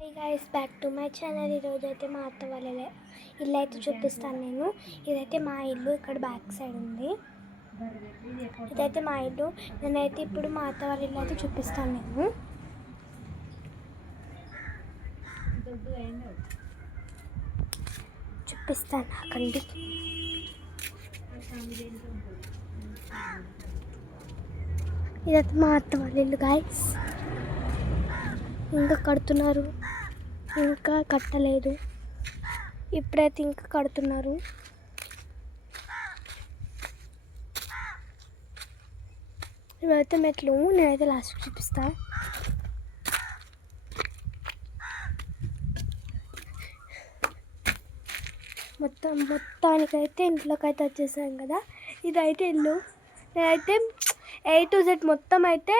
Hey guys, back to my channel. ఈరోజు అయితే మా అత్త వాళ్ళ ఇల్లు అయితే చూపిస్తాను నేను. ఇదైతే మా ఇల్లు, ఇక్కడ బ్యాక్ సైడ్ ఉంది. ఇదైతే మా ఇల్లు. నేనైతే ఇప్పుడు మా అత్త వాళ్ళ ఇల్లు అయితే చూపిస్తాను నేను. చూపిస్తాను అక్కడి. ఇదైతే మా అత్త వాళ్ళ ఇల్లు గైస్. ఇంకా కడుతున్నారు, ఇంకా కట్టలేదు. ఇప్పుడైతే ఇంకా కడుతున్నారు. ఇవైతే మెట్లు, నేనైతే లాస్ట్ చూపిస్తా. మొత్తానికైతే ఇంట్లోకైతే వచ్చేసాం కదా. ఇదైతే ఇల్లు. నేనైతే A to Z మొత్తం అయితే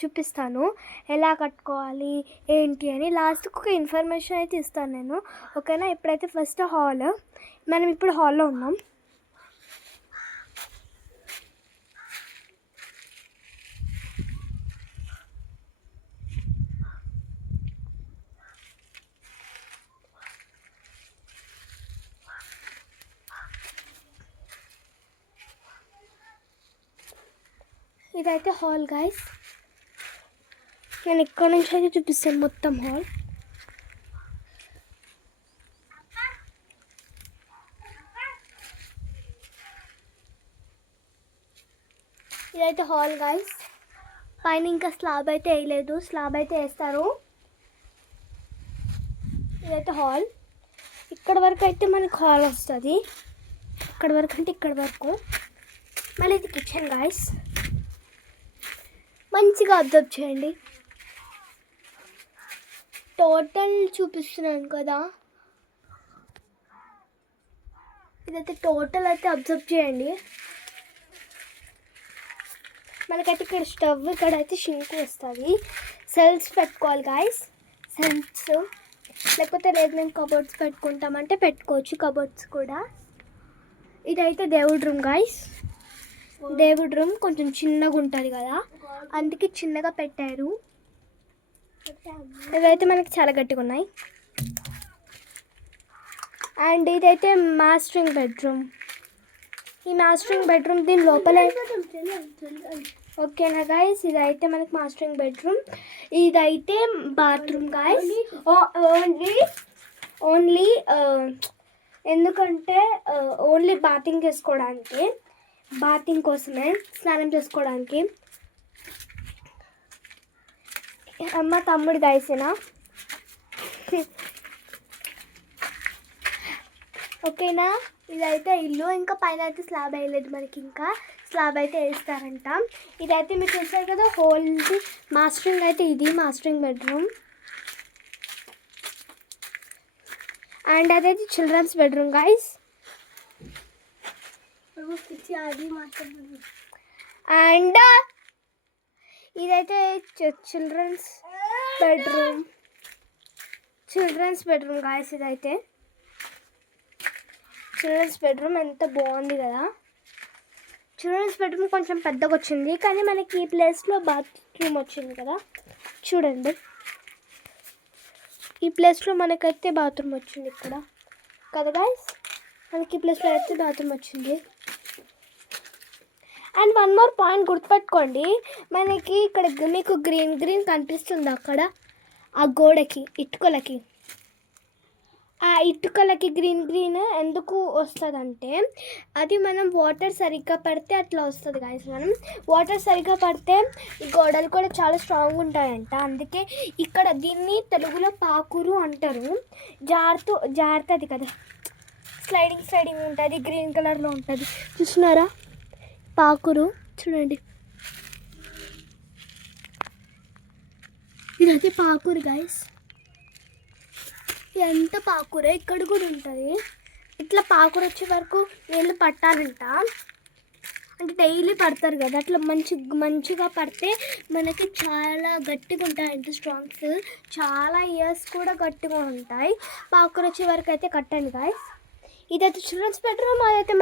చూపిస్తాను, ఎలా కట్టుకోవాలి ఏంటి అని. లాస్ట్కి ఒక ఇన్ఫర్మేషన్ అయితే ఇస్తాను నేను, ఓకేనా? ఇప్పుడైతే ఫస్ట్ హాల్. మనం ఇప్పుడు హాల్లో ఉన్నాం. ఇదైతే హాల్ గైస్. నేను ఇక్కడ నుంచి అయితే చూపిస్తాను మొత్తం హాల్. ఇదైతే హాల్ గైస్. పైన ఇంకా స్లాబ్ అయితే వేయలేదు, స్లాబ్ అయితే వేస్తారు. ఇదైతే హాల్. ఇక్కడ వరకు అయితే మనకు హాల్ వస్తుంది. ఇక్కడ వరకు అంటే ఇక్కడ వరకు. మళ్ళీ ఇది కిచెన్ గైస్. మంచిగా అబ్జర్వ్ చేయండి. టోటల్ చూపిస్తున్నాను కదా, ఇదైతే టోటల్ అయితే అబ్జర్వ్ చేయండి. మనకైతే ఇక్కడ స్టవ్, ఇక్కడ అయితే షింక్ వస్తుంది. సెల్స్ పెట్టుకోవాలి గాయస్, సెల్స్. లేకపోతే లేదు మేము కబోర్డ్స్ పెట్టుకుంటామంటే పెట్టుకోవచ్చు, కబోర్డ్స్ కూడా. ఇదైతే దేవుడి రూమ్ గాయస్. దేవుడి రూమ్ కొంచెం చిన్నగా ఉంటుంది కదా, అందుకే చిన్నగా పెట్టారు. ఇవైతే మనకి చాలా గట్టిగా ఉన్నాయి. అండ్ ఇదైతే మాస్టరింగ్ బెడ్రూమ్. ఈ మాస్టరింగ్ బెడ్రూమ్ దీని లోపల, ఓకేనా గైస్? ఇదైతే మనకి మాస్టరింగ్ బెడ్రూమ్. ఇదైతే బాత్రూమ్ గైస్. ఓన్లీ ఎందుకంటే ఓన్లీ బాతింగ్ చేసుకోవడానికి, బాతింగ్ కోసమే, స్నానం చేసుకోవడానికి. అమ్మ తమ్ముడు గైసేనా, ఓకేనా? ఇదైతే ఇల్లు. ఇంకా పైన అయితే స్లాబ్ వేయలేదు మనకి, ఇంకా స్లాబ్ అయితే వేస్తారంట. ఇదైతే మీరు చూస్తారు కదా హోల్ది మాస్టరింగ్ అయితే, ఇది మాస్టరింగ్ బెడ్రూమ్. అండ్ అదైతే చిల్డ్రన్స్ బెడ్రూమ్ గైస్. అండ్ ఇదైతే children's bedroom. Children's bedroom guys. ఇదైతే చిల్డ్రన్స్ బెడ్రూమ్. ఎంత బాగుంది కదా. చిల్డ్రన్స్ బెడ్రూమ్ కొంచెం పెద్దగా వచ్చింది, కానీ మనకి ఈ ప్లేస్లో బాత్రూమ్ వచ్చింది కదా. చూడండి, ఈ ప్లేస్లో మనకైతే బాత్రూమ్ వచ్చింది ఇక్కడ కదా గాయస్. మనకి ఈ ప్లేస్లో అయితే బాత్రూమ్ వచ్చింది. అండ్ వన్ మోర్ పాయింట్ గుర్తుపెట్టుకోండి, మనకి ఇక్కడ మీకు గ్రీన్ గ్రీన్ కనిపిస్తుంది అక్కడ ఆ గోడకి, ఇటుకలకి. ఆ ఇటుకలకి గ్రీన్ గ్రీన్ ఎందుకు వస్తుందంటే, అది మనం వాటర్ సరిగ్గా పడితే అట్లా వస్తుంది గాయస్. మనం వాటర్ సరిగ్గా పడితే ఈ గోడలు కూడా చాలా స్ట్రాంగ్ ఉంటాయంట. అందుకే ఇక్కడ దీన్ని తెలుగులో పాకురు అంటారు. జారుతుంది కదా, స్లైడింగ్ ఉంటుంది, గ్రీన్ కలర్లో ఉంటుంది. చూస్తున్నారా పాకురు? చూడండి, ఇదైతే పాకురు గైస్. ఎంత పాకురే, ఇక్కడ కూడా ఉంటుంది. ఇట్లా పాకురు వచ్చే వరకు నీళ్ళు పట్టాలంట. అంటే డైలీ పడతారు కదా, అట్లా మంచిగా పడితే మనకి చాలా గట్టిగా ఉంటాయంట. స్ట్రాంగ్స్ చాలా ఇయర్స్ కూడా గట్టిగా ఉంటాయి. పాకురు వచ్చే వరకు అయితే కట్టండి గాయస్. ఇదైతే చిల్డ్రన్స్ బెడ్రూమ్, అదైతే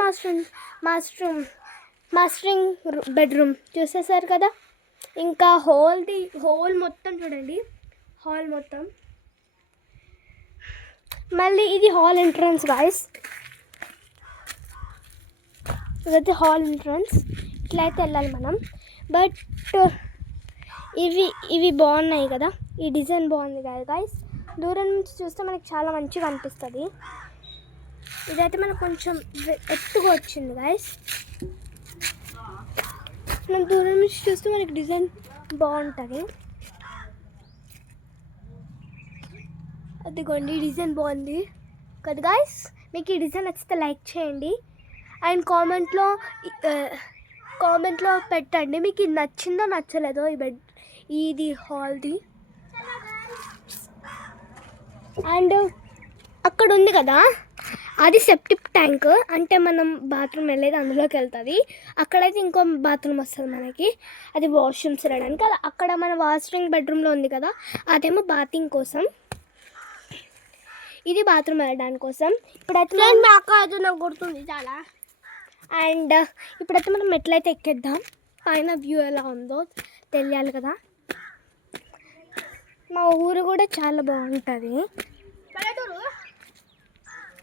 మాస్టరింగ్ బెడ్రూమ్. చూసేసారు కదా. ఇంకా హోల్ మొత్తం చూడండి, హాల్ మొత్తం మళ్ళీ ఇది హాల్ ఎంట్రన్స్ గాయస్, ఇదైతే హాల్ ఎంట్రన్స్. ఇట్లా అయితే వెళ్ళాలి మనం. బట్ ఇవి బాగున్నాయి కదా, ఈ డిజైన్ బాగుంది కదా గాయస్. దూరం నుంచి చూస్తే మనకి చాలా మంచిగా అనిపిస్తుంది. ఇదైతే మనకు కొంచెం ఎత్తుగా వచ్చింది గాయస్. మనం దూరం నుంచి చూస్తే మనకి డిజైన్ బాగుంటుంది. అదిగోండి డిజైన్ బాగుంది కదా గాయస్. మీకు ఈ డిజైన్ నచ్చితే లైక్ చేయండి అండ్ కామెంట్లో పెట్టండి మీకు ఇది నచ్చిందో నచ్చలేదో ఈ బెడ్, ఇది హాల్ది. అండ్ అక్కడ ఉంది కదా అది సెప్టిక్ ట్యాంక్, అంటే మనం బాత్రూమ్ వెళ్ళేది అందులోకి వెళ్తుంది. అక్కడైతే ఇంకో బాత్రూమ్ వస్తుంది మనకి, అది వాష్రూమ్స్ వెళ్ళడానికి. అక్కడ మన వాష్రూమ్ బెడ్రూమ్లో ఉంది కదా, అదేమో బాతింగ్ కోసం, ఇది బాత్రూమ్ వెళ్ళడానికి కోసం. ఇప్పుడైతే నాకు గుర్తుంది చాలా. అండ్ ఇప్పుడైతే మనం ఎట్లయితే ఎక్కేద్దాం, పైన వ్యూ ఎలా ఉందో తెలియాలి కదా. మా ఊరు కూడా చాలా బాగుంటుంది,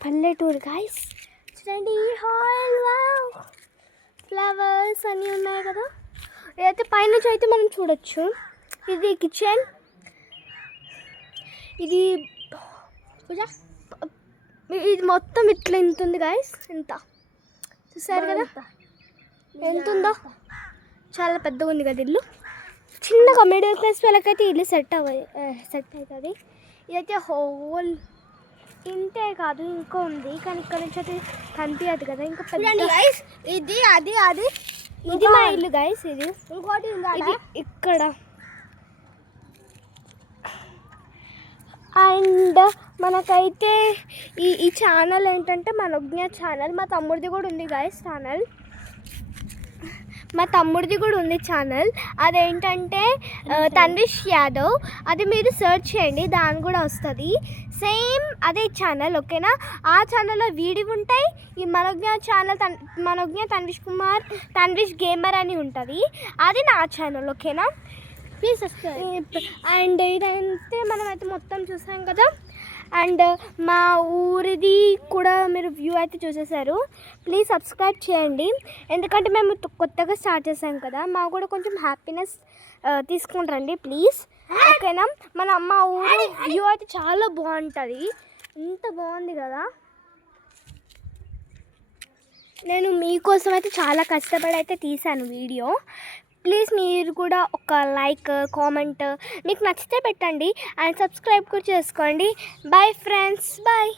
పల్లెటూరు గాయస్. చూడండి హాల్, వావ్, ఫ్లవర్స్ అన్నీ ఉన్నాయి కదా. ఇదైతే పైనుంచి అయితే మనం చూడొచ్చు. ఇది కిచెన్, ఇది మొత్తం ఇట్లా ఎంత ఉంది గాయస్, ఎంత చూసారు కదా, ఎంత ఉందో, చాలా పెద్దగా ఉంది కదా ఇల్లు. చిన్నగా మిడిల్ క్లాస్ వాళ్ళకైతే ఇల్లు సెట్ అవుతుంది. ఇదైతే హోల్ ఇంతే కాదు, ఇంకో ఉంది కానీ ఇక్కడ నుంచి అయితే కనిపించదు కదా. ఇంకా పెద్ద ఇది ఇది మా ఇల్లు గైస్. ఇది ఇంకోటి ఇది ఇక్కడ. అండ్ మనకైతే ఈ ఛానల్ ఏంటంటే మనోజ్ఞ ఛానల్. మా తమ్ముడిది కూడా ఉంది గైస్ ఛానల్, అదేంటంటే తన్విష్ యాదవ్. అది మీరు సెర్చ్ చేయండి, దాని కూడా వస్తుంది. సేమ్ అదే ఛానల్, ఓకేనా. ఆ ఛానల్లో వీడియో ఉంటాయి. ఈ మనోజ్ఞ ఛానల్ మనోజ్ఞ తన్విష్ గేమర్ అని ఉంటుంది, అది నా ఛానల్, ఓకేనా. Please subscribe. అండ్ ఇదైతే మనమైతే మొత్తం చూసాం కదా. అండ్ మా ఊరిది కూడా మీరు వ్యూ అయితే చూసేసారు. ప్లీజ్ సబ్స్క్రైబ్ చేయండి, ఎందుకంటే మేము కొత్తగా స్టార్ట్ చేసాం కదా, మాకు కూడా కొంచెం హ్యాపీనెస్ తీసుకుంటారండి ప్లీజ్, ఓకేనా. మా ఊరు వ్యూ అయితే చాలా బాగుంటుంది, ఎంత బాగుంది కదా. నేను మీకోసం అయితే చాలా కష్టపడి అయితే తీసాను వీడియో. ప్లీజ్ మీరు కూడా ఒక లైక్, కామెంట్ మీకు నచ్చితే పెట్టండి అండ్ సబ్స్క్రైబ్ కూడా చేసుకోండి. Bye friends, bye.